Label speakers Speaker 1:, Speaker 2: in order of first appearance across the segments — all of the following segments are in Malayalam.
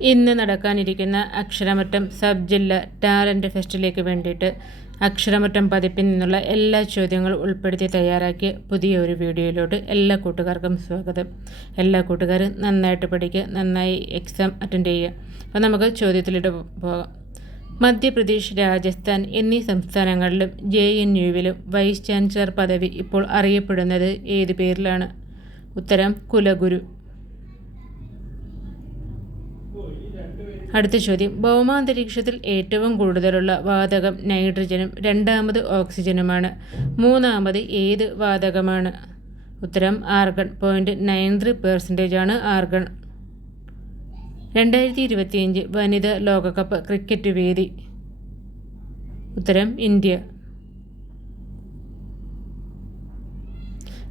Speaker 1: ഇന്ന് നടക്കാനിരിക്കുന്ന അക്ഷരമറ്റം സബ് ജില്ല ടാലന്റ് ഫെസ്റ്റിലേക്ക് വേണ്ടിയിട്ട് അക്ഷരമറ്റം പതിപ്പിൽ നിന്നുള്ള എല്ലാ ചോദ്യങ്ങളും ഉൾപ്പെടുത്തി തയ്യാറാക്കിയ പുതിയ ഒരു വീഡിയോയിലോട്ട് എല്ലാ കൂട്ടുകാർക്കും സ്വാഗതം. എല്ലാ കൂട്ടുകാരും നന്നായിട്ട് പഠിക്കുക നന്നായി എക്സാം അറ്റൻഡ് ചെയ്യുക. അപ്പോൾ നമുക്ക് ചോദ്യത്തിലിട്ട് പോകാം. മധ്യപ്രദേശ് രാജസ്ഥാൻ എന്നീ സംസ്ഥാനങ്ങളിലും ജെ എൻ യുവിലും വൈസ് ചാൻസലർ പദവി ഇപ്പോൾ അറിയപ്പെടുന്നത് ഏത് പേരിലാണ്? ഉത്തരം കുലഗുരു. അടുത്ത ചോദ്യം. ഭൗമാന്തരീക്ഷത്തിൽ ഏറ്റവും കൂടുതലുള്ള വാതകം നൈട്രജനും രണ്ടാമത് ഓക്സിജനുമാണ്. മൂന്നാമത് ഏത് വാതകമാണ്? ഉത്തരം argon. Point nine three percentage ആണ് ആർഗൺ. രണ്ടായിരത്തി ഇരുപത്തിയഞ്ച് വനിതാ ലോകകപ്പ് ക്രിക്കറ്റ് വേദി. ഉത്തരം ഇന്ത്യ.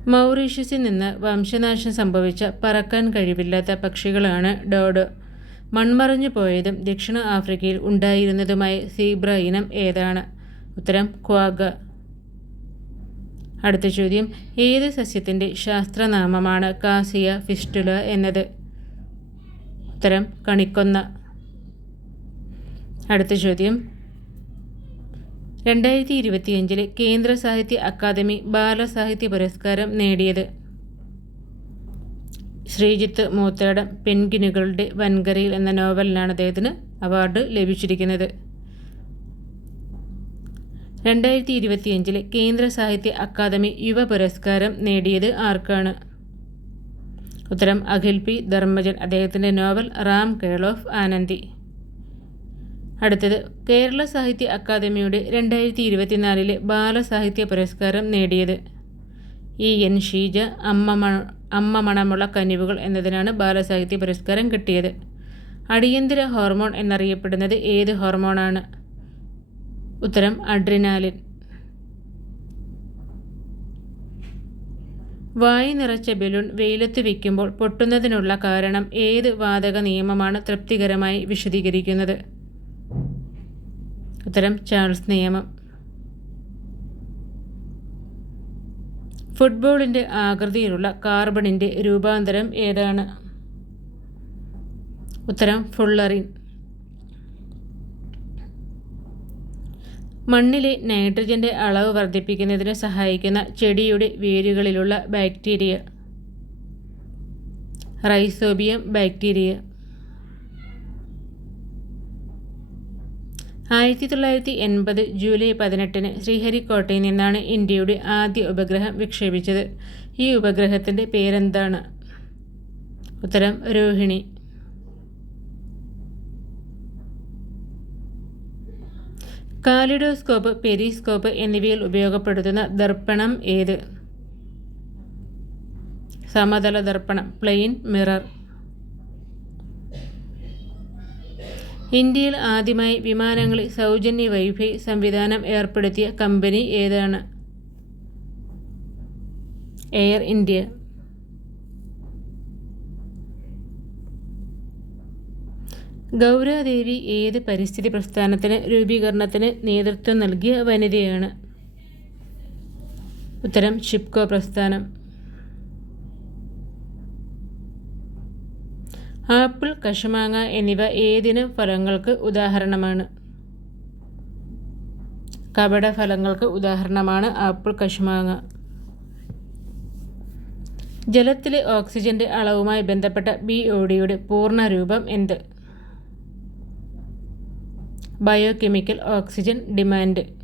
Speaker 1: മൗറീഷ്യസിൽ നിന്ന് വംശനാശം സംഭവിച്ച പറക്കാൻ കഴിവില്ലാത്ത പക്ഷികളാണ് ഡോഡോ. മൺമറഞ്ഞു പോയതും ദക്ഷിണ ആഫ്രിക്കയിൽ ഉണ്ടായിരുന്നതുമായ സീബ്ര ഇനം ഏതാണ്? ഉത്തരം ക്വാഗ. അടുത്ത ചോദ്യം ഏത് സസ്യത്തിന്റെ ശാസ്ത്രനാമമാണ് കാസിയ ഫിസ്റ്റുല എന്നത്? ഉത്തരം കണിക്കൊന്ന. അടുത്ത ചോദ്യം രണ്ടായിരത്തി ഇരുപത്തിയഞ്ചിലെ കേന്ദ്ര സാഹിത്യ അക്കാദമി ബാലസാഹിത്യ പുരസ്കാരം നേടിയത്? ശ്രീജിത്ത് മൂത്തേടം പെൻഗിനുകളുടെ വൻകരയിൽ എന്ന നോവലിനാണ് അദ്ദേഹത്തിന് അവാർഡ് ലഭിച്ചിരിക്കുന്നത്. രണ്ടായിരത്തി ഇരുപത്തിയഞ്ചിലെ കേന്ദ്ര സാഹിത്യ അക്കാദമി യുവ പുരസ്കാരം നേടിയത് ആർക്കാണ്? ഉത്തരം അഖിൽ പി. ധർമ്മജൻ അദ്ദേഹത്തിന്റെ novel Ram care of Anandi. അടുത്തത് കേരള സാഹിത്യ അക്കാദമിയുടെ രണ്ടായിരത്തി ഇരുപത്തിനാലിലെ ബാലസാഹിത്യ പുരസ്കാരം നേടിയത്. ഇ. എൻ. ഷീജ അമ്മ അമ്മ മണമുള്ള കനിവുകൾ എന്നതിനാണ് ബാലസാഹിത്യ പുരസ്കാരം കിട്ടിയത്. അടിയന്തര ഹോർമോൺ എന്നറിയപ്പെടുന്നത് ഏത് ഹോർമോണാണ്? ഉത്തരം അഡ്രിനാലിൻ. വായു നിറച്ച ബലൂൺ വെയിലത്ത് വയ്ക്കുമ്പോൾ പൊട്ടുന്നതിനുള്ള കാരണം ഏത് വാതക നിയമമാണ് തൃപ്തികരമായി വിശദീകരിക്കുന്നത്? ഉത്തരം ചാൾസ് നിയമം. ഫുട്ബോളിന്റെ ആകൃതിയിലുള്ള കാർബണിന്റെ രൂപാന്തരം ഏതാണ്? ഉത്തരം ഫുള്ളറിൻ. മണ്ണിലെ നൈട്രജന്റെ അളവ് വർദ്ധിപ്പിക്കുന്നതിന് സഹായിക്കുന്ന ചെടിയുടെ വേരുകളിലുള്ള ബാക്ടീരിയ. Rhizobium bacteria. ആയിരത്തി തൊള്ളായിരത്തി എൺപത് ജൂലൈ പതിനെട്ടിന് ശ്രീഹരിക്കോട്ടയിൽ നിന്നാണ് ഇന്ത്യയുടെ ആദ്യ ഉപഗ്രഹം വിക്ഷേപിച്ചത്. ഈ ഉപഗ്രഹത്തിന്റെ പേരെന്താണ്? ഉത്തരം രോഹിണി. കാലിഡോസ്കോപ്പ് പെരിസ്കോപ്പ് എന്നിവയിൽ ഉപയോഗപ്പെടുത്തുന്ന ദർപ്പണം ഏത്? സമതല ദർപ്പണം പ്ലെയിൻ മിറർ. ഇന്ത്യയിൽ ആദ്യമായി വിമാനങ്ങളിൽ സൗജന്യ വൈഫൈ സംവിധാനം ഏർപ്പെടുത്തിയ കമ്പനി ഏതാണ്? Air India. ഗൗരാദേവി ഏത് പരിസ്ഥിതി പ്രസ്ഥാനത്തിന് രൂപീകരണത്തിന് നേതൃത്വം നൽകിയ വനിതയാണ്? ഉത്തരം ഷിപ്കോ പ്രസ്ഥാനം. ആപ്പിൾ കശുമാങ്ങ എന്നിവ ഏതിനും ഫലങ്ങൾക്ക് ഉദാഹരണമാണ്. കപട ഫലങ്ങൾക്ക് ഉദാഹരണമാണ് ആപ്പിൾ കശുമാങ്ങ. ജലത്തിലെ ഓക്സിജന്റെ അളവുമായി ബന്ധപ്പെട്ട ബി ഒ ഡിയുടെ പൂർണരൂപം എന്ത്? Biochemical oxygen demand.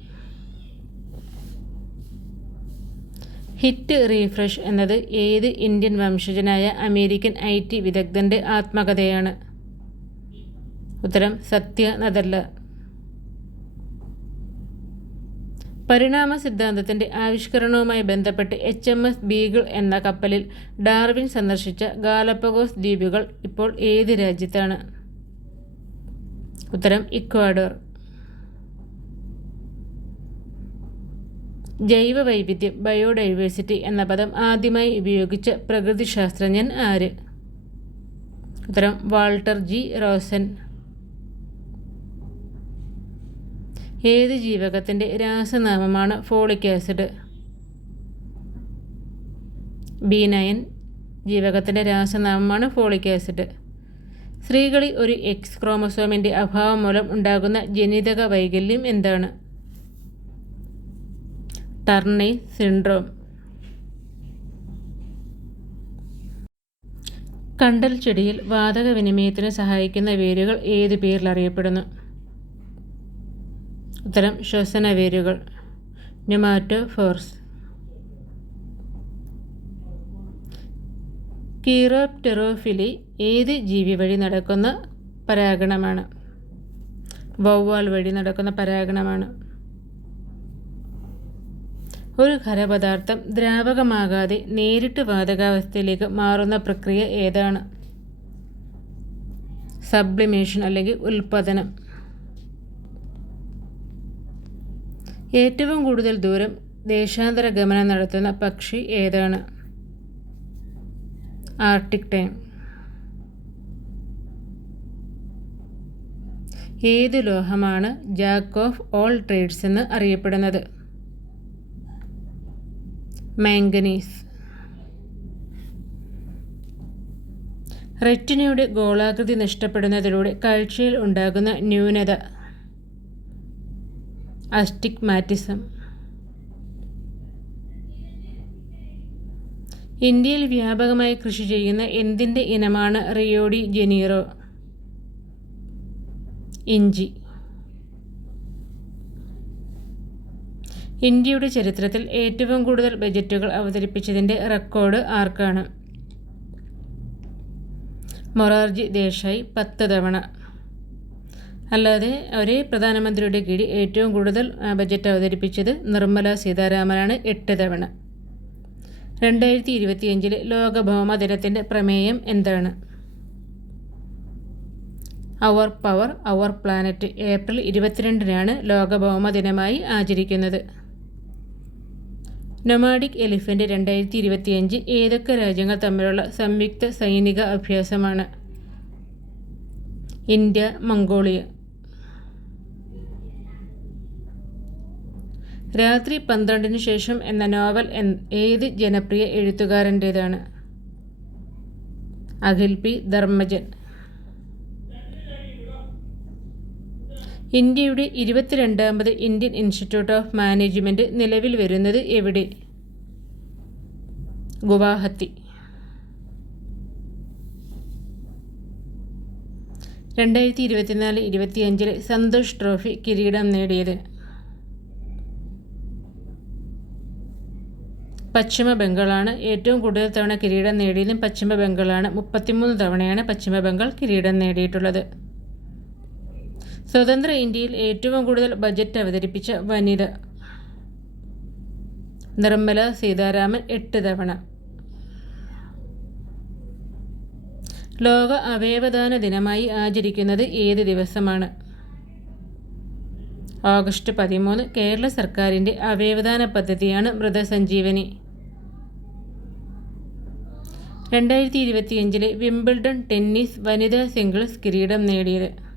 Speaker 1: Hit refresh എന്നത് ഏത് ഇന്ത്യൻ വംശജനായ അമേരിക്കൻ ഐ ടി വിദഗ്ധന്റെ ആത്മകഥയാണ്. ഉത്തരം സത്യ നദല്ല പരിണാമ സിദ്ധാന്തത്തിന്റെ ആവിഷ്കരണവുമായി ബന്ധപ്പെട്ട് എച്ച് എം എസ് ബീഗിൾ എന്ന കപ്പലിൽ ഡാർവിൻ സന്ദർശിച്ച ഗാലപ്പഗോസ് ദ്വീപുകൾ ഇപ്പോൾ ഏത് രാജ്യത്താണ്? ഉത്തരം ഇക്വാഡോർ. ജൈവ വൈവിധ്യം ബയോഡൈവേഴ്സിറ്റി എന്ന പദം ആദ്യമായി ഉപയോഗിച്ച പ്രകൃതിശാസ്ത്രജ്ഞൻ ആര്? ഉത്തരം വാൾട്ടർ ജി റോസൻ. ഏത് ജീവകത്തിന്റെ രാസനാമമാണ് ഫോളിക് ആസിഡ്? ബി നയൻ ജീവകത്തിന്റെ രാസനാമമാണ് ഫോളിക് ആസിഡ്. സ്ത്രീകളിൽ ഒരു എക്സ് ക്രോമസോമിന്റെ അഭാവം മൂലം ഉണ്ടാകുന്ന ജനിതക വൈകല്യം എന്താണ്? Turner syndrome. കണ്ടൽ ചെടിയിൽ വാതക വിനിമയത്തിന് സഹായിക്കുന്ന വേരുകൾ ഏത് പേരിൽ അറിയപ്പെടുന്നു? ഉത്തരം ശ്വസന വേരുകൾ. ന്യൂമാറ്റോഫോർസ്. കീറോപ്റ്റെറോഫിലി ഏത് ജീവി വഴി നടക്കുന്ന പരാഗണമാണ്? വവ്വാൽ വഴി നടക്കുന്ന പരാഗണമാണ്. ഒരു ഖരപദാർത്ഥം ദ്രാവകമാകാതെ നേരിട്ട് വാതകാവസ്ഥയിലേക്ക് മാറുന്ന പ്രക്രിയ ഏതാണ്? സബ്ലിമേഷൻ അല്ലെങ്കിൽ ഉൽപ്പതനം ഏറ്റവും കൂടുതൽ ദൂരം ദേശാന്തര ഗമനം നടത്തുന്ന പക്ഷി ഏതാണ്? ആർട്ടിക് ടൈം. ഏത് ലോഹമാണ് ജാക്ക് ഓഫ് ഓൾ ട്രേഡ്സ് എന്ന് അറിയപ്പെടുന്നത്? മാംഗനീസ്. റെറ്റിനയുടെ ഗോളാകൃതി നഷ്ടപ്പെടുന്നതിലൂടെ കാഴ്ചയിൽ ഉണ്ടാകുന്ന ന്യൂനത. അസ്റ്റിഗ്മാറ്റിസം ഇന്ത്യയിൽ വ്യാപകമായി കൃഷി ചെയ്യുന്ന എന്തിന്റെ ഇനമാണ് റിയോഡി ജനീറോ? ഇഞ്ചി. ഇന്ത്യയുടെ ചരിത്രത്തിൽ ഏറ്റവും കൂടുതൽ ബജറ്റുകൾ അവതരിപ്പിച്ചതിന്റെ റെക്കോർഡ് ആർക്കാണ്? മൊറാർജി ദേശായി പത്ത് തവണ. അല്ലാതെ ഒരേ പ്രധാനമന്ത്രിയുടെ കീഴിൽ ഏറ്റവും കൂടുതൽ ബജറ്റ് അവതരിപ്പിച്ചത് നിർമ്മല സീതാരാമനാണ് എട്ട് തവണ. രണ്ടായിരത്തി ഇരുപത്തിയഞ്ചിലെ ലോക ലോകഭൗമ ദിനത്തിന്റെ പ്രമേയം എന്താണ്? Our power our planet April ഇരുപത്തിരണ്ടിനാണ് ലോകഭൗമ ദിനമായി ആചരിക്കുന്നത്. നൊമാഡിക് എലിഫന്റ് രണ്ടായിരത്തി ഇരുപത്തിയഞ്ച് ഏതൊക്കെ രാജ്യങ്ങൾ തമ്മിലുള്ള സംയുക്ത സൈനിക അഭ്യാസമാണ്? India Mongolia. രാത്രി പന്ത്രണ്ടിന് ശേഷം എന്ന നോവൽ ഏത് ജനപ്രിയ എഴുത്തുകാരന്റേതാണ്? അഖിൽ പി. ധർമ്മജൻ. ഇന്ത്യയുടെ ഇരുപത്തിരണ്ടാമത് ഇന്ത്യൻ ഇൻസ്റ്റിറ്റ്യൂട്ട് ഓഫ് മാനേജ്മെന്റ് നിലവിൽ വരുന്നത് എവിടെ? ഗുവാഹത്തി. രണ്ടായിരത്തി ഇരുപത്തിനാല് ഇരുപത്തിയഞ്ചിലെ സന്തോഷ് ട്രോഫി കിരീടം നേടിയത് പശ്ചിമ ബംഗാളാണ്. ഏറ്റവും കൂടുതൽ തവണ കിരീടം നേടിയതും പശ്ചിമ ബംഗാളാണ്. മുപ്പത്തിമൂന്ന് തവണയാണ് പശ്ചിമ ബംഗാൾ കിരീടം നേടിയിട്ടുള്ളത്. സ്വതന്ത്ര ഇന്ത്യയിൽ ഏറ്റവും കൂടുതൽ ബജറ്റ് അവതരിപ്പിച്ച വനിത നിർമ്മല സീതാരാമൻ എട്ട് തവണ. ലോക അവയവദാന ദിനമായി ആചരിക്കുന്നത് ഏത് ദിവസമാണ്? ഓഗസ്റ്റ് പതിമൂന്ന് കേരള സർക്കാരിന്റെ അവയവദാന പദ്ധതിയാണ് മൃതസഞ്ജീവനി. രണ്ടായിരത്തി ഇരുപത്തിയഞ്ചിലെ വിംബിൾഡൺ ടെന്നീസ് വനിതാ സിംഗിൾസ് കിരീടം നേടിയത്.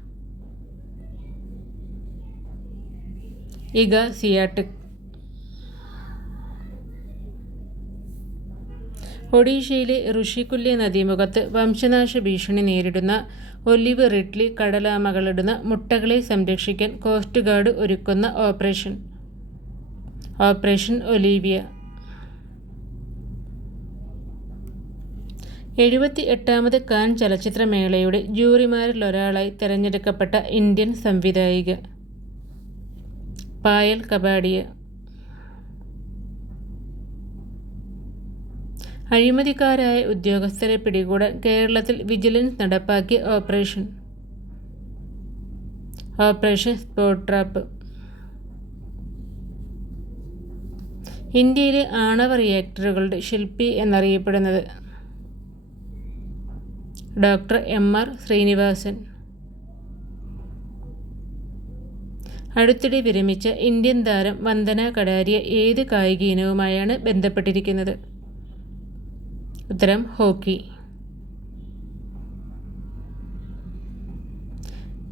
Speaker 1: ഇഗ സിയാട്ടിക് ഒഡീഷയിലെ ഋഷികുല്യ നദീമുഖത്ത് വംശനാശ ഭീഷണി നേരിടുന്ന ഒലിവ് റിഡ്ലി കടലാമകളിടുന്ന മുട്ടകളെ സംരക്ഷിക്കാൻ കോസ്റ്റ് ഗാർഡ് ഒരുക്കുന്ന ഓപ്പറേഷൻ. Operation Olivia. എഴുപത്തി എട്ടാമത് കാൻ ചലച്ചിത്രമേളയുടെ ജൂറിമാരിൽ ഒരാളായി തിരഞ്ഞെടുക്കപ്പെട്ട ഇന്ത്യൻ സംവിധായിക. പായൽ കബാഡിയ അഴിമതിക്കാരായ ഉദ്യോഗസ്ഥരെ പിടികൂടാൻ കേരളത്തിൽ വിജിലൻസ് നടപ്പാക്കിയ ഓപ്പറേഷൻ. ഓപ്പറേഷൻ സ്പോട്ട് ട്രാപ്പ് ഇന്ത്യയിലെ ആണവ റിയാക്ടറുകളുടെ ശില്പി എന്നറിയപ്പെടുന്നത് ഡോക്ടർ എം ആർ ശ്രീനിവാസൻ. അടുത്തിടെ വിരമിച്ച ഇന്ത്യൻ താരം വന്ദന കടാരിയ ഏത് കായിക ഇനവുമായാണ് ബന്ധപ്പെട്ടിരിക്കുന്നത്? ഉത്തരം ഹോക്കി.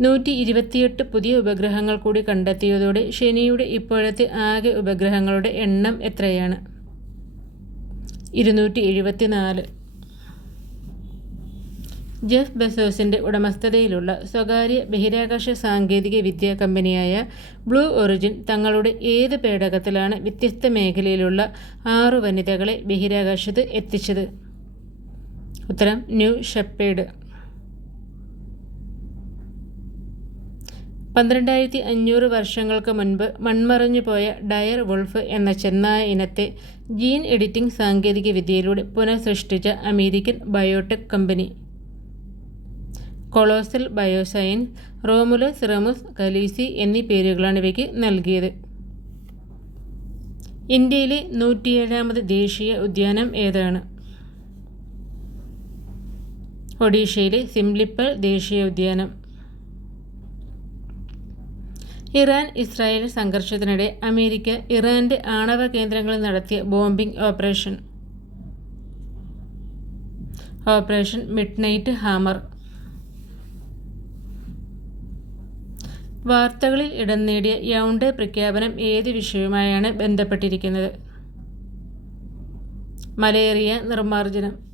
Speaker 1: നൂറ്റി ഇരുപത്തിയെട്ട് പുതിയ ഉപഗ്രഹങ്ങൾ കൂടി കണ്ടെത്തിയതോടെ ശനിയുടെ ഇപ്പോഴത്തെ ആകെ ഉപഗ്രഹങ്ങളുടെ എണ്ണം എത്രയാണ്? ഇരുന്നൂറ്റി എഴുപത്തി നാല് ജെഫ് ബെസോസിന്റെ ഉടമസ്ഥതയിലുള്ള സ്വകാര്യ ബഹിരാകാശ സാങ്കേതിക വിദ്യാ കമ്പനിയായ ബ്ലൂ ഒറിജിൻ തങ്ങളുടെ ഏത് പേടകത്തിലാണ് വ്യത്യസ്ത മേഖലയിലുള്ള ആറു വനിതകളെ ബഹിരാകാശത്ത് എത്തിച്ചത്? ഉത്തരം ന്യൂ ഷെപ്പേഡ്. പന്ത്രണ്ടായിരത്തി അഞ്ഞൂറ് വർഷങ്ങൾക്ക് മുൻപ് മൺമറഞ്ഞു പോയ ഡയർ വുൾഫ് എന്ന ചെന്നായ ഇനത്തെ ജീൻ എഡിറ്റിംഗ് സാങ്കേതിക വിദ്യയിലൂടെ പുനഃസൃഷ്ടിച്ച American biotech company. Colossal bioscience Romulus Remus Khaleesi എന്നീ പേരുകളാണ് ഇവയ്ക്ക് നൽകിയത്. ഇന്ത്യയിലെ നൂറ്റിയേഴാമത് ദേശീയ ഉദ്യാനം ഏതാണ്? ഒഡീഷയിലെ സിംലിപ്പൽ ദേശീയ ഉദ്യാനം. ഇറാൻ ഇസ്രായേൽ സംഘർഷത്തിനിടെ അമേരിക്ക ഇറാന്റെ ആണവ കേന്ദ്രങ്ങളിൽ നടത്തിയ bombing operation. Operation midnight hammer. വാർത്തകളിൽ ഇടം നേടിയ യൗണ്ടെ പ്രഖ്യാപനം ഏത് വിഷയവുമായാണ് ബന്ധപ്പെട്ടിരിക്കുന്നത്? മലേറിയ നിർമ്മാർജനം.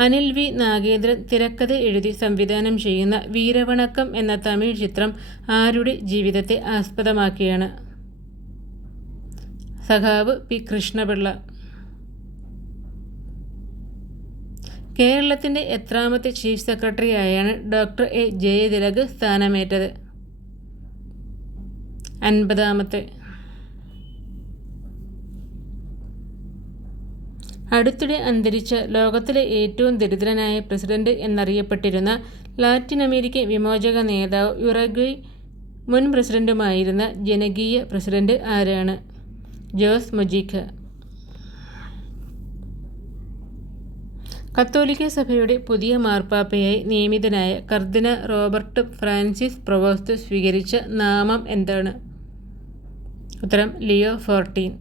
Speaker 1: അനിൽ വി. നാഗേന്ദ്രൻ തിരക്കഥ എഴുതി സംവിധാനം ചെയ്യുന്ന വീരവണക്കം എന്ന തമിഴ് ചിത്രം ആരുടെ ജീവിതത്തെ ആസ്പദമാക്കിയാണ്? സഖാവ് പി. കൃഷ്ണപിള്ള. കേരളത്തിന്റെ എത്രാമത്തെ ചീഫ് സെക്രട്ടറിയായാണ് ഡോക്ടർ എ ജയതിലക് സ്ഥാനമേറ്റത്. അൻപതാമത്തെ. അടുത്തിടെ അന്തരിച്ച ലോകത്തിലെ ഏറ്റവും ദരിദ്രനായ പ്രസിഡന്റ് എന്നറിയപ്പെട്ടിരുന്ന ലാറ്റിൻ അമേരിക്കൻ വിമോചക നേതാവ് യുറഗ്വൈ മുൻ പ്രസിഡന്റുമായിരുന്ന ജനകീയ പ്രസിഡന്റ് ആരാണ്? ജോസ് മൊജീഖ കത്തോലിക്ക സഭയുടെ പുതിയ മാർപ്പാപ്പയായി നിയമിതനായ കർദിന റോബർട്ട് ഫ്രാൻസിസ് പ്രൊവോസ്ത് സ്വീകരിച്ച നാമം എന്താണ്? ഉത്തരം ലിയോ ഫോർട്ടീൻ.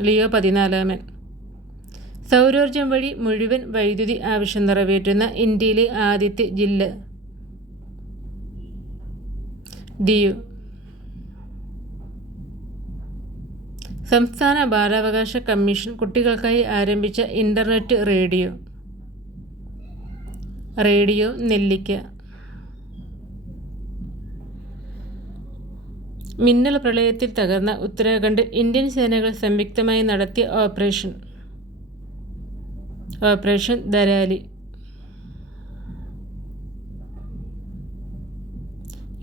Speaker 1: ലിയോ പതിനാലാമൻ. സൗരോർജം വഴി മുഴുവൻ വൈദ്യുതി ആവശ്യം നിറവേറ്റുന്ന ഇന്ത്യയിലെ ആദ്യത്തെ ജില്ല. ദിയു. സംസ്ഥാന ബാലാവകാശ കമ്മീഷൻ കുട്ടികൾക്കായി ആരംഭിച്ച ഇന്റർനെറ്റ് റേഡിയോ. റേഡിയോ നെല്ലിക്ക. മിന്നൽ പ്രളയത്തിൽ തകർന്ന ഉത്തരാഖണ്ഡ് ഇന്ത്യൻ സേനകൾ സംയുക്തമായി നടത്തിയ operation operation Dharali.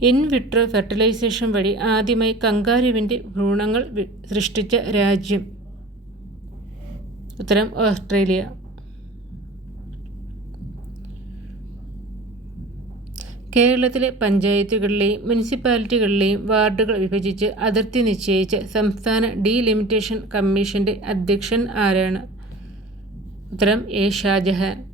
Speaker 1: In vitro fertilisation വഴി ആദ്യമായി കങ്കാരുവിന്റെ ഭ്രൂണങ്ങൾ സൃഷ്ടിച്ച രാജ്യം. ഉത്തരം ഓസ്ട്രേലിയ. കേരളത്തിലെ പഞ്ചായത്തുകളിലെയും മുനിസിപ്പാലിറ്റികളിലെയും വാർഡുകൾ വിഭജിച്ച് അതിർത്തി നിശ്ചയിച്ച സംസ്ഥാന ഡീലിമിറ്റേഷൻ കമ്മീഷന്റെ അധ്യക്ഷൻ ആരാണ്? ഉത്തരം എ ഷാജഹാൻ.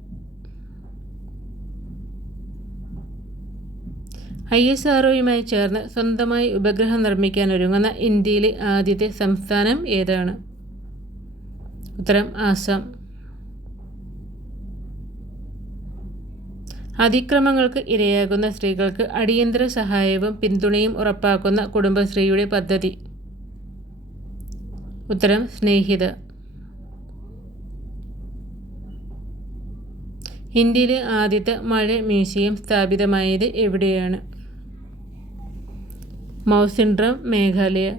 Speaker 1: ഐ എസ് ആർഒയുമായി ചേർന്ന് സ്വന്തമായി ഉപഗ്രഹം നിർമ്മിക്കാൻ ഒരുങ്ങുന്ന ഇന്ത്യയിലെ ആദ്യത്തെ സംസ്ഥാനം ഏതാണ്? ഉത്തരം ആസാം. അതിക്രമങ്ങൾക്ക് ഇരയാകുന്ന സ്ത്രീകൾക്ക് അടിയന്തര സഹായവും പിന്തുണയും ഉറപ്പാക്കുന്ന കുടുംബശ്രീയുടെ പദ്ധതി. ഉത്തരം സ്നേഹിത. ഇന്ത്യയിലെ ആദ്യത്തെ മഴ മ്യൂസിയം സ്ഥാപിതമായത് എവിടെയാണ്? മൗസിൻഡ്രം മേഘാലയ.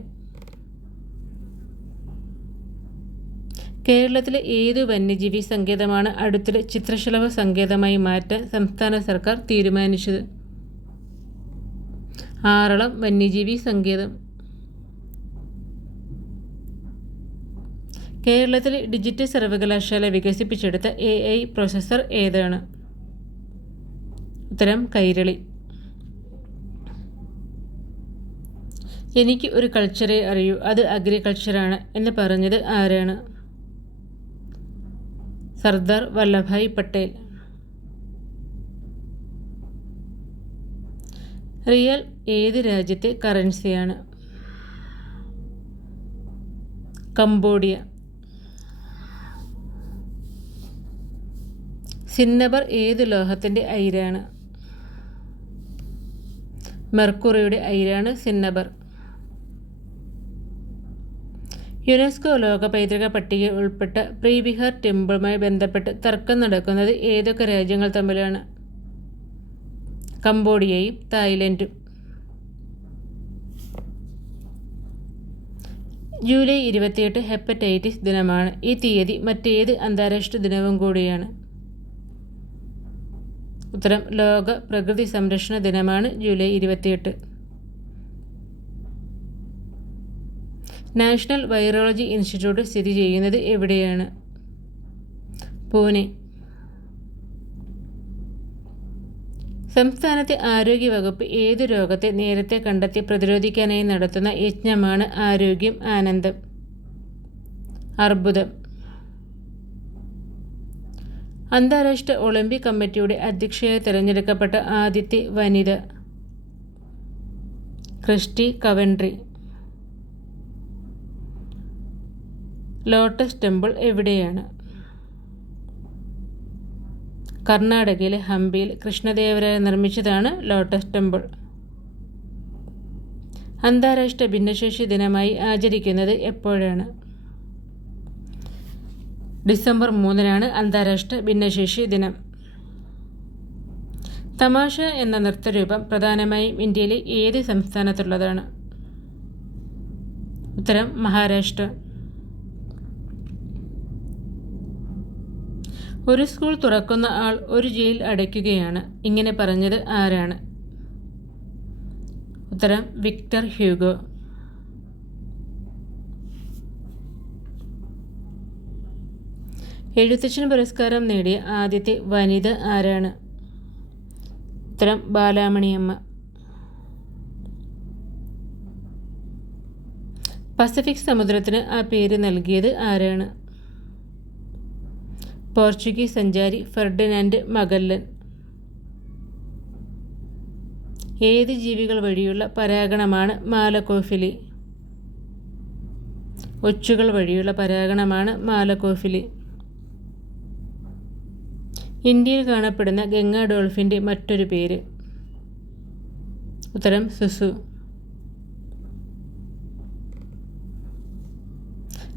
Speaker 1: കേരളത്തിലെ ഏതു വന്യജീവി സങ്കേതമാണ് അടുത്തിടെ ചിത്രശലഭ സങ്കേതമായി മാറ്റാൻ സംസ്ഥാന സർക്കാർ തീരുമാനിച്ചത്? ആറളം വന്യജീവി സങ്കേതം. കേരളത്തിലെ ഡിജിറ്റൽ സർവകലാശാല വികസിപ്പിച്ചെടുത്ത എ ഐ പ്രോസസ്സർ ഏതാണ്? ഉത്തരം കൈരളി. എനിക്ക് ഒരു കൾച്ചറെ അറിയൂ. അത് അഗ്രികൾച്ചറാണ് എന്ന് പറഞ്ഞത് ആരാണ്? സർദാർ വല്ലഭായ് പട്ടേൽ. റിയൽ ഏത് രാജ്യത്തെ കറൻസിയാണ് കംബോഡിയ. സിന്നബർ ഏത് ലോഹത്തിന്റെ അയിരാണ്? മെർക്കുറിയുടെ അയിരാണ് സിന്നബർ യുനെസ്കോ ലോക പൈതൃക പട്ടികയിൽ ഉൾപ്പെട്ട പ്രീവിഹർ ടെമ്പിളുമായി ബന്ധപ്പെട്ട് തർക്കം നടക്കുന്നത് ഏതൊക്കെ രാജ്യങ്ങൾ തമ്മിലാണ്? കംബോഡിയയും തായ്ലൻഡും. ജൂലൈ ഇരുപത്തിയെട്ട് ഹെപ്പറ്റൈറ്റിസ് ദിനമാണ്. ഈ തീയതി മറ്റേത് അന്താരാഷ്ട്ര ദിനവും കൂടിയാണ്. ഉത്തരം ലോക പ്രകൃതി സംരക്ഷണ ദിനമാണ് ജൂലൈ ഇരുപത്തിയെട്ട്. നാഷണൽ വൈറോളജി ഇൻസ്റ്റിറ്റ്യൂട്ട് സ്ഥിതി ചെയ്യുന്നത് എവിടെയാണ്? പൂനെ. സംസ്ഥാനത്തെ ആരോഗ്യവകുപ്പ് ഏതു രോഗത്തെ നേരത്തെ കണ്ടെത്തി പ്രതിരോധിക്കാനായി നടത്തുന്ന യജ്ഞമാണ് ആരോഗ്യം ആനന്ദം. അർബുദം. അന്താരാഷ്ട്ര ഒളിമ്പിക് കമ്മിറ്റിയുടെ അധ്യക്ഷയായി തിരഞ്ഞെടുക്കപ്പെട്ട ആദ്യത്തെ വനിത ക്രിസ്റ്റി കവൻട്രി. ലോട്ടസ് ടെമ്പിൾ എവിടെയാണ്? കർണാടകയിലെ ഹംപിയിൽ കൃഷ്ണദേവരായ നിർമ്മിച്ചതാണ് ലോട്ടസ് ടെമ്പിൾ. അന്താരാഷ്ട്ര ഭിന്നശേഷി ദിനമായി ആചരിക്കുന്നത് എപ്പോഴാണ്? ഡിസംബർ മൂന്നിനാണ് അന്താരാഷ്ട്ര ഭിന്നശേഷി ദിനം. തമാശ എന്ന നൃത്തരൂപം പ്രധാനമായും ഇന്ത്യയിലെ ഏത് സംസ്ഥാനത്തുള്ളതാണ്? ഉത്തരം മഹാരാഷ്ട്ര. ഒരു സ്കൂൾ തുറക്കുന്ന ആൾ ഒരു ജയിൽ അടയ്ക്കുകയാണ്. ഇങ്ങനെ പറഞ്ഞത് ആരാണ്? ഉത്തരം വിക്ടർ ഹ്യൂഗോ. എഴുത്തച്ഛന് പുരസ്കാരം നേടിയ ആദ്യത്തെ വനിത ആരാണ്? ഉത്തരം ബാലാമണിയമ്മ. പസഫിക് സമുദ്രത്തിന് ആ പേര് നൽകിയത് ആരാണ്? പോർച്ചുഗീസ് സഞ്ചാരി ഫെർഡിനാൻഡ് മഗല്ലൻ. ഏത് ജീവികൾ വഴിയുള്ള പരാഗണമാണ് മാലക്കോഫിലി? ഒച്ചുകൾ വഴിയുള്ള പരാഗണമാണ് മാലക്കോഫിലി. ഇന്ത്യയിൽ കാണപ്പെടുന്ന ഗംഗാ ഡോൾഫിന്റെ മറ്റൊരു പേര്. ഉത്തരം സുസു.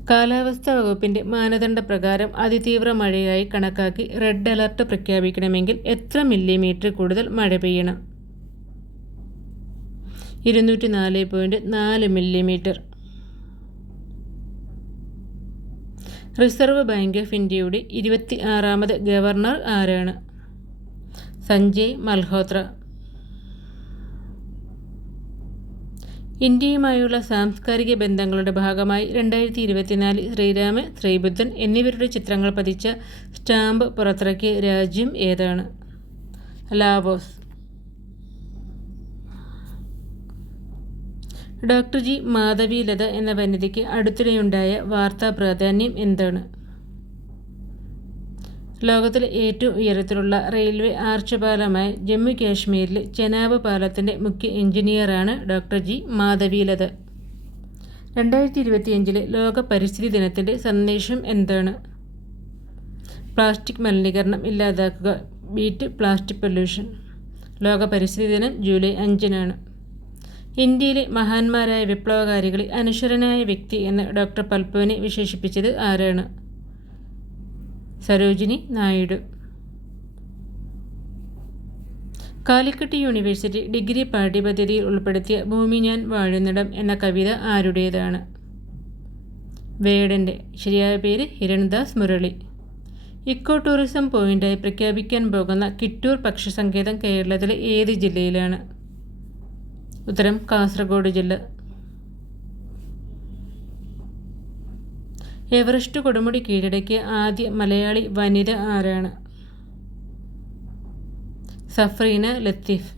Speaker 1: കാലാവസ്ഥാ വകുപ്പിന്റെ മാനദണ്ഡ പ്രകാരം അതിതീവ്ര മഴയായി കണക്കാക്കി റെഡ് അലർട്ട് പ്രഖ്യാപിക്കണമെങ്കിൽ എത്ര മില്ലിമീറ്റർ കൂടുതൽ മഴ പെയ്യണം? ഇരുന്നൂറ്റി നാല് പോയിന്റ് നാല് മില്ലിമീറ്റർ. റിസർവ് ബാങ്ക് ഓഫ് ഇന്ത്യയുടെ ഇരുപത്തി ആറാമത് ഗവർണർ ആരാണ്? സഞ്ജയ് മൽഹോത്ര. ഇന്ത്യയുമായുള്ള സാംസ്കാരിക ബന്ധങ്ങളുടെ ഭാഗമായി രണ്ടായിരത്തി ഇരുപത്തിനാല് ശ്രീരാമൻ ശ്രീബുദ്ധൻ എന്നിവരുടെ ചിത്രങ്ങൾ പതിച്ച സ്റ്റാമ്പ് പുറത്തിറക്കിയ രാജ്യം ഏതാണ്? Laos. Doctor G. Madhavi Latha എന്ന വനിതയ്ക്ക് അടുത്തിടെയുണ്ടായ വാർത്താ പ്രാധാന്യം എന്താണ്? ലോകത്തിലെ ഏറ്റവും ഉയരത്തിലുള്ള റെയിൽവേ ആർച്ച് പാലമായ ജമ്മു കാശ്മീരിലെ ചെനാബ് പാലത്തിന്റെ മുഖ്യ എഞ്ചിനീയറാണ് ഡോക്ടർ ജി മാധവിയിലത്. ലത രണ്ടായിരത്തി ഇരുപത്തിയഞ്ചിലെ ലോക പരിസ്ഥിതി ദിനത്തിന്റെ സന്ദേശം എന്താണ്? പ്ലാസ്റ്റിക് മലിനീകരണം ഇല്ലാതാക്കുക ബീറ്റ് പ്ലാസ്റ്റിക് പൊല്യൂഷൻ. ലോക പരിസ്ഥിതി ദിനം ജൂലൈ അഞ്ചിനാണ്. ഇന്ത്യയിലെ മഹാന്മാരായ വിപ്ലവകാരികളിൽ അനശ്വരനായ വ്യക്തി എന്ന് ഡോക്ടർ പൽപ്പുവിനെ വിശേഷിപ്പിച്ചത് ആരാണ്? സരോജിനി നായിഡു. കാലിക്കട്ട് യൂണിവേഴ്സിറ്റി ഡിഗ്രി പാഠ്യപദ്ധതിയിൽ ഉൾപ്പെടുത്തിയ ഭൂമി ഞാൻ വാഴുന്നിടം എന്ന കവിത ആരുടേതാണ്? വേടന്റെ ശരിയായ പേര് ഹിരൺദാസ് മുരളി. ഇക്കോ ടൂറിസം പോയിന്റായി പ്രഖ്യാപിക്കാൻ പോകുന്ന കിറ്റൂർ പക്ഷിസങ്കേതം കേരളത്തിലെ ഏത് ജില്ലയിലാണ്? ഉത്തരം കാസർഗോഡ് ജില്ല. എവറസ്റ്റ് കൊടുമുടി കീഴടക്കിയ ആദ്യ മലയാളി വനിത ആരാണ്? സഫ്രീന ലത്തീഫ്.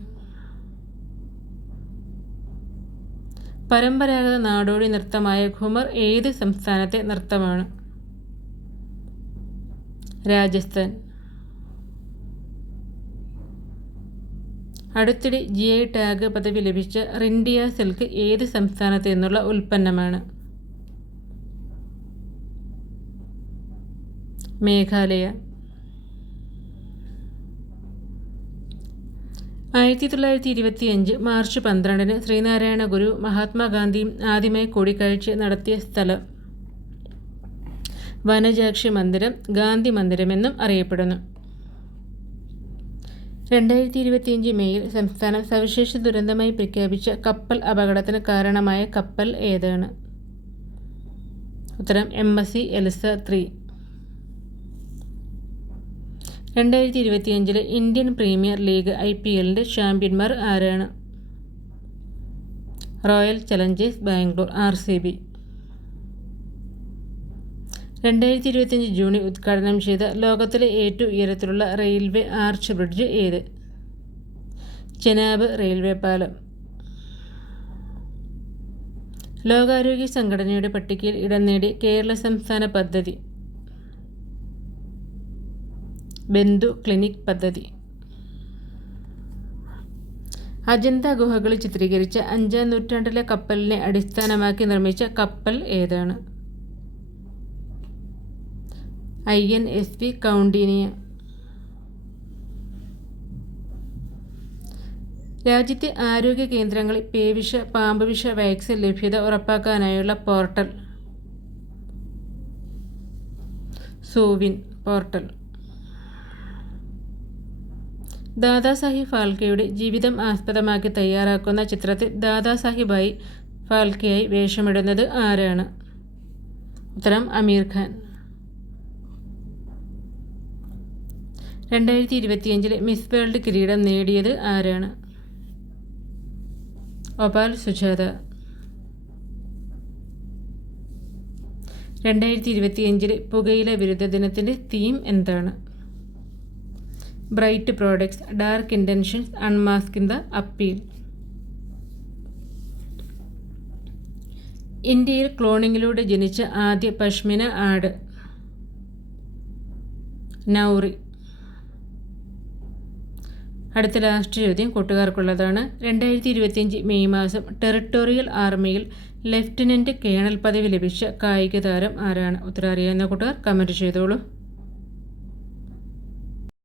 Speaker 1: പരമ്പരാഗത നാടോടി നൃത്തമായ ഘുമർ ഏത് സംസ്ഥാനത്തെ നൃത്തമാണ്? രാജസ്ഥാൻ. അടുത്തിടെ ജി ഐ ടാഗ് പദവി ലഭിച്ച റിൻഡിയ സിൽക്ക് ഏത് സംസ്ഥാനത്ത് നിന്നുള്ള ഉൽപ്പന്നമാണ്? മേഘാലയ. ആയിരത്തി തൊള്ളായിരത്തി ഇരുപത്തി അഞ്ച് മാർച്ച് പന്ത്രണ്ടിന് ശ്രീനാരായണ ഗുരു മഹാത്മാഗാന്ധിയും ആദ്യമായി കൂടിക്കാഴ്ച നടത്തിയ സ്ഥലം. വനജാക്ഷി മന്ദിരം ഗാന്ധി മന്ദിരമെന്നും അറിയപ്പെടുന്നു. രണ്ടായിരത്തി ഇരുപത്തിയഞ്ച് മെയ്യിൽ സംസ്ഥാനം സവിശേഷ ദുരന്തമായി പ്രഖ്യാപിച്ച കപ്പൽ അപകടത്തിന് കാരണമായ കപ്പൽ ഏതാണ്? ഉത്തരം M S C Elsa three. രണ്ടായിരത്തി ഇരുപത്തിയഞ്ചിലെ Indian Premier League I P എല്ലിന്റെ ചാമ്പ്യന്മാർ ആരാണ്? Royal Challengers Bangalore R C B. രണ്ടായിരത്തി ഇരുപത്തിയഞ്ച് ജൂണിൽ ഉദ്ഘാടനം ചെയ്ത ലോകത്തിലെ ഏറ്റവും ഉയരത്തിലുള്ള റെയിൽവേ ആർച്ച് ബ്രിഡ്ജ് ഏത്? ചെനാബ് റെയിൽവേ പാലം. ലോകാരോഗ്യ സംഘടനയുടെ പട്ടികയിൽ ഇടം നേടി കേരള സംസ്ഥാന പദ്ധതി. ബന്ധു ക്ലിനിക് പദ്ധതി. അജന്ത ഗുഹകളിൽ ചിത്രീകരിച്ച അഞ്ചാം നൂറ്റാണ്ടിലെ കപ്പലിനെ അടിസ്ഥാനമാക്കി നിർമ്മിച്ച കപ്പൽ ഏതാണ്? I N S P Kaundinya. രാജ്യത്തെ ആരോഗ്യ കേന്ദ്രങ്ങളിൽ പേവിഷ പാമ്പുവിഷ വാക്സിൻ ലഭ്യത ഉറപ്പാക്കാനായുള്ള പോർട്ടൽ. സോവിൻ പോർട്ടൽ. ദാദാസാഹിബ് ഫാൽക്കെയുടെ ജീവിതം ആസ്പദമാക്കി തയ്യാറാക്കുന്ന ചിത്രത്തിൽ ദാദാസാഹിബായി ഫാൽക്കെയായി വേഷമിടുന്നത് ആരാണ്? ഉത്തരം അമീർ ഖാൻ. രണ്ടായിരത്തി ഇരുപത്തിയഞ്ചിലെ മിസ് വേൾഡ് കിരീടം നേടിയത് ആരാണ്? Opal Suchata. രണ്ടായിരത്തി ഇരുപത്തിയഞ്ചിലെ പുകയില വിരുദ്ധ ദിനത്തിന്റെ തീം എന്താണ്? Bright products dark intentions unmask in the appeal. ഇന്ത്യയിൽ ക്ലോണിങ്ങിലൂടെ ജനിച്ച ആദ്യ പഷ്മിന ആട് നൗറി. അടുത്ത ലാസ്റ്റ് ചോദ്യം കൂട്ടുകാർക്കുള്ളതാണ്. രണ്ടായിരത്തി ഇരുപത്തിയഞ്ച് മെയ് മാസം ടെറിട്ടോറിയൽ ആർമിയിൽ ലെഫ്റ്റനന്റ് കേണൽ പദവി ലഭിച്ച കായിക താരം ആരാണ്? ഉത്തരം അറിയാവുന്ന കൂട്ടുകാർ കമന്റ് ചെയ്തോളൂ.